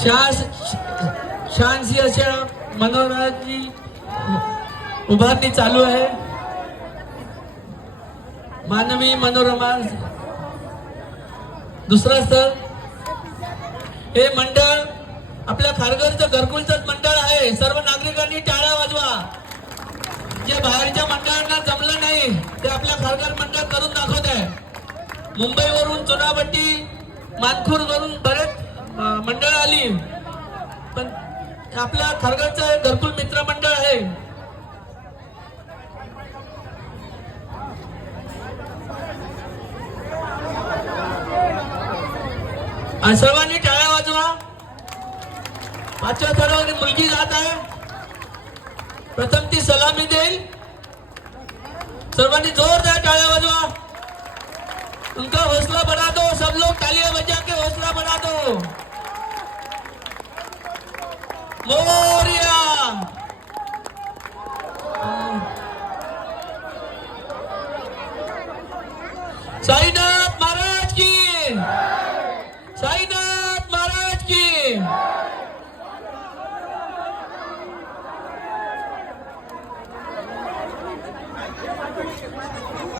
छानशी अशा मनोरंजनाची उभारणी चालू आहे. मानवी मनोरमा दुसरा स्थळ हे मंडळ आपल्या खारघरचं घरकुलचंच मंडळ आहे. सर्व नागरिकांनी टाळ्या वाजवा. जे बाहेरच्या मंडळांना जमलं नाही ते आपल्या खारघर मंडळ करून दाखवत आहे. मुंबईवरून चुनाभट्टी मानखूर वरून बरेच मंडळ आली, पण आपल्या खारघरचं घरकुल मित्र मंडळ आहे. सर्वांनी टाळ्या वाजवा. 5व्या थरावर मुलगी जात आहे. प्रथम ती सलामी देईल. सर्वांनी जोरदार टाळ्या वाजवा. उनका हौसला बढ़ा दो. सब लोग तालियां बजा के हौसला बढ़ा दो. मोरिया. साईनाथ